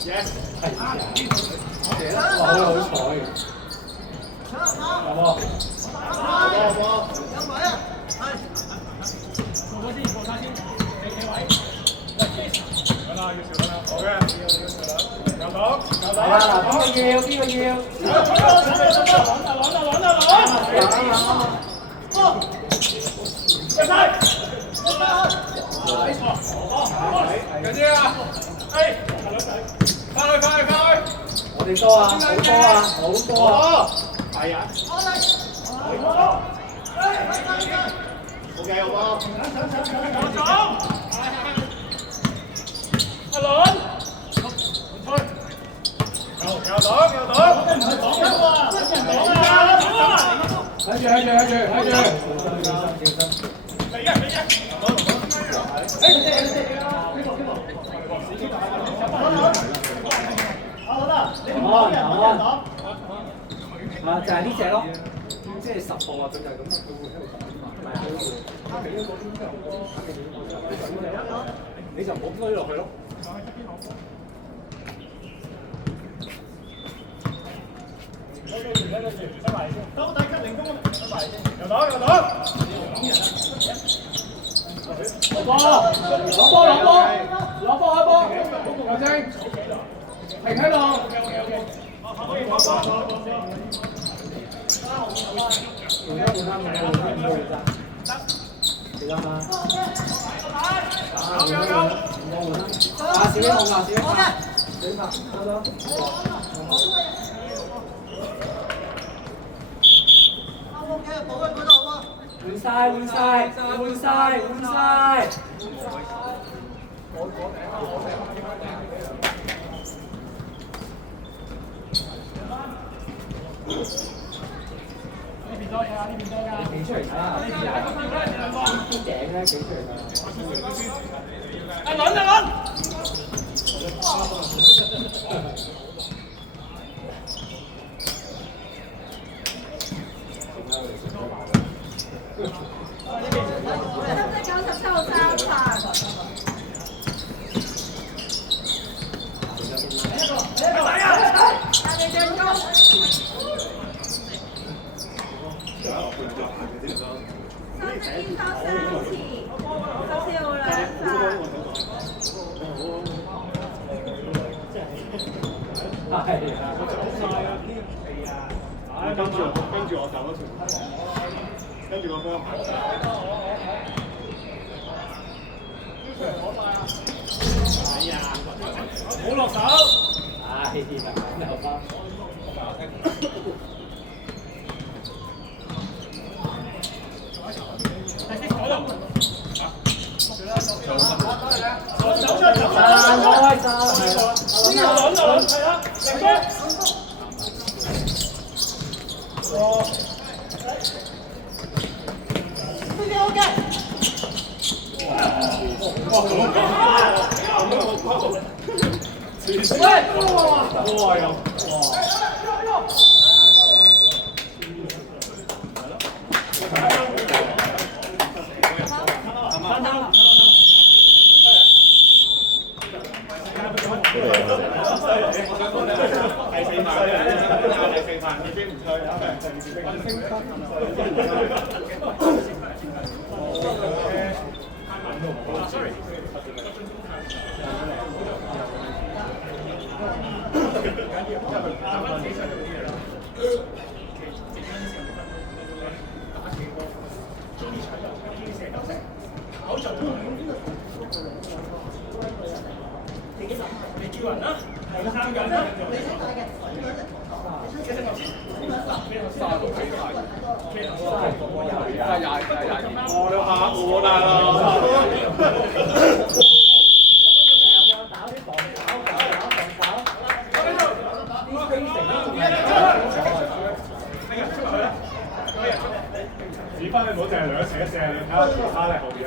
哇，好有好彩嘅。有冇？係啊，嗱，邊個要？我哋多啊，好多啊，好多啊！係啊。OK， 好唔好？阿倫，有擋，睇住。啊，就係呢隻咯，即係10號啊，佢就係咁，佢會喺度你就唔好推落去咯。兜底級零攻，有擋，開波，有聲，停喺度。換晒。企出嚟睇下，啲頂咧企出嚟睇。阿倫。90扣3分。跟住我走咗條，跟住個波行。哎呀，唔好落手！哎呀，咁又翻。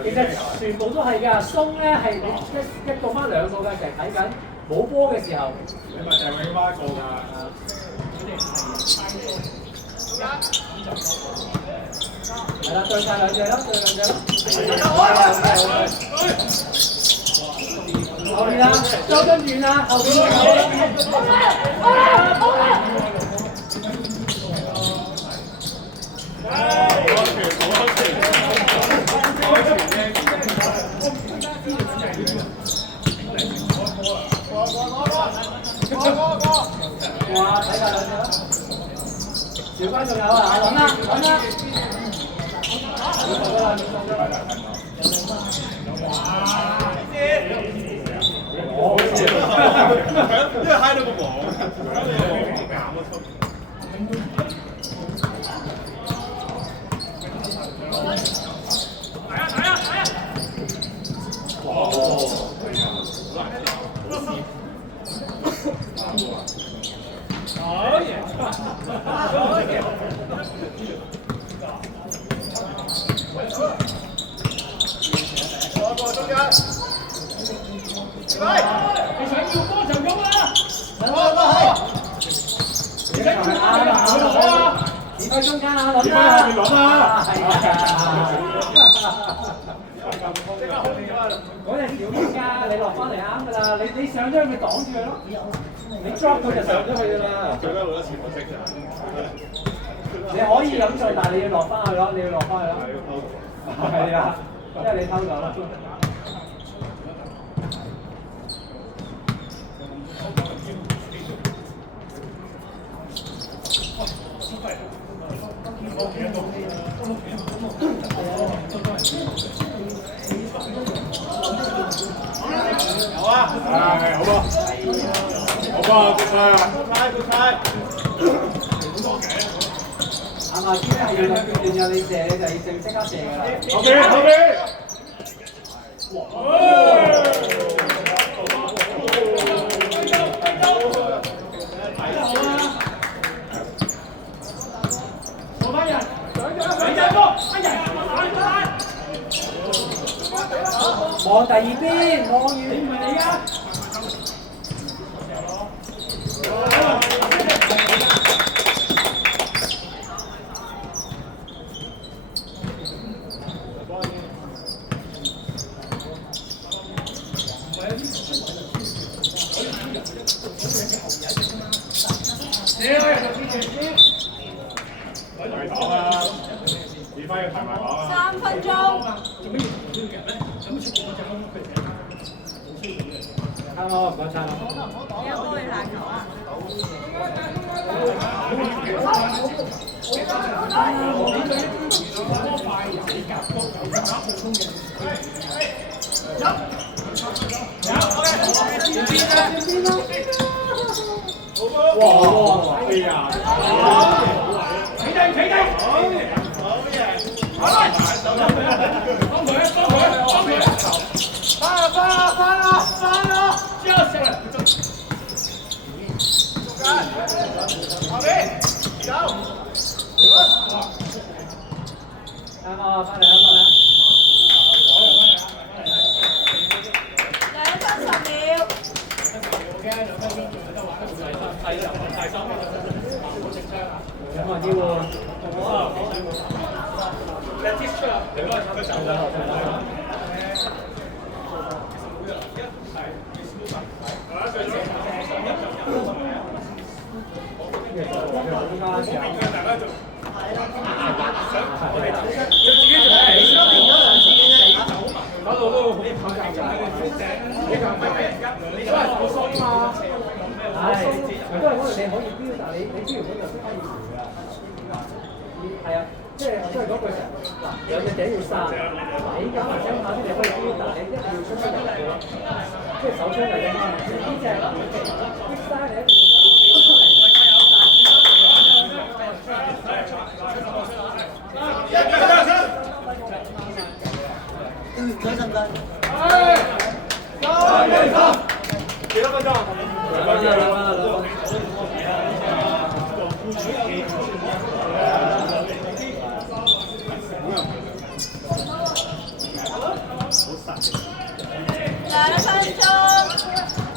其實全部都係㗎，鬆咧係你一個翻兩個嘅，成日睇緊冇波嘅時候，你咪就係永遠翻一個㗎。係啦，對曬兩隻咯，對兩隻咯。後邊啦，周跟遠啦，後邊哇！睇下兩隻，小關仲有啊，揾啦揾啦，因為嗨到個網。中間啊，輪啊！係啊！嗰隻小邊㗎，你落翻嚟啱㗎啦！你上咗去咪擋住佢咯，你 drop 佢就上咗去㗎啦。最多好多次我識㗎。你可以咁做，但係你要落翻去咯，你要落翻去咯。係啊，因為你偷咗啦。有啊，係好啊，好啊，good try，good try。啱啊，啲係要練有你射，你就要即刻射㗎啦。後邊，後邊。望第二邊，望遠，唔係你啊！3分鐘。啱咯，唔該曬。你有幫佢彈球啊？哇！哎呀！企定，企定！好嘢！好啦！幫佢，幫佢，幫佢！翻啦，翻啦，翻啦，翻啦！之後上嚟。中間，後邊，走！啱啊，翻嚟，翻嚟。2分10秒。有冇啲喎？你接出嚟，你幫佢走啦，搞到都好尷尬，你咁咪俾人家，你都係好衰嘛。係，都係嗰度你可以標，但係你標完嗰就即刻要回㗎。係啊，即係都係嗰句成嗱，兩隻頂要殺，你咁或者下先你可以標，但係你一定要出出入入嘅，即係手槍嚟嘅嘛。呢隻擊殺你一定要出嚟。幾分鐘？幾多分鐘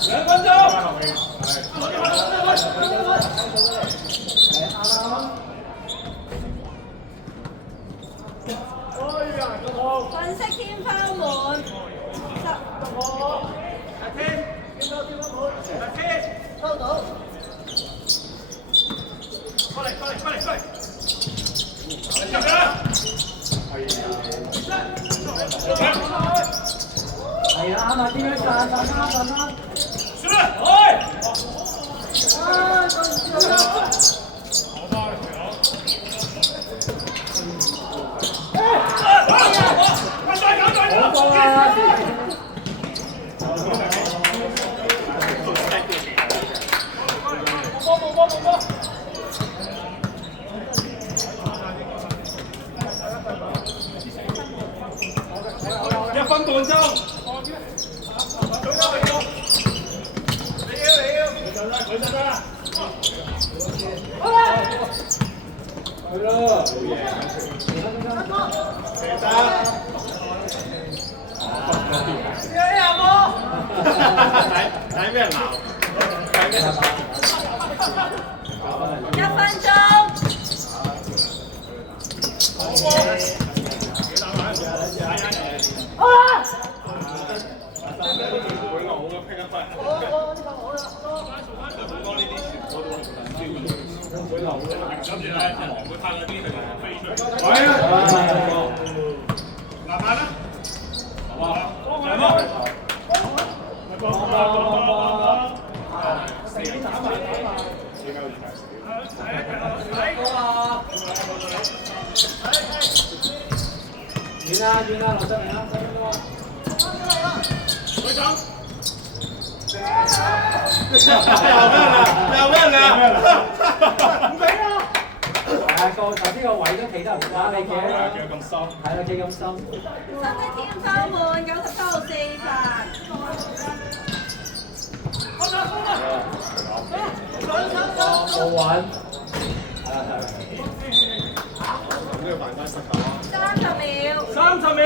？2分鐘。粉飾天花滿10。好。係啊，啱啊，點樣賺啦？好多啊！1分半鐘。係咯。睇咩鬧？睇咩鬧1分鐘。遠啦，落得嚟啦，又咩啦？唔俾啊！係啊，頭先個位都企得唔啱，你企得企咁深，係啦，企咁深。身體天花滿97號4份。好穩。呢個辦公室打。30秒。30秒，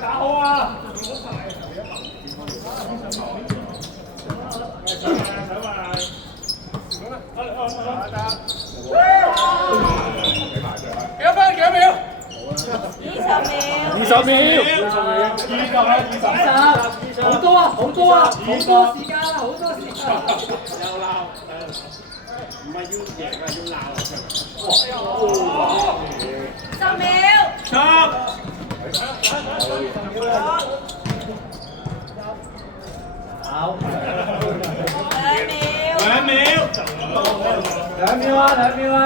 打好啊！幾多分？幾多秒20秒。 ？20秒。20，好多啊，好多時間啊，好多時間。又鬧，唔係要贏啊，要鬧啊！ 10秒。好。2秒。2秒啊！2秒啊！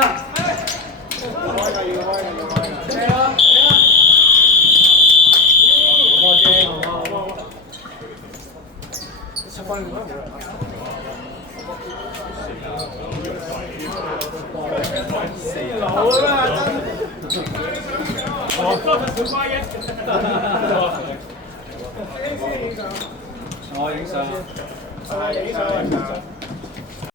我影相。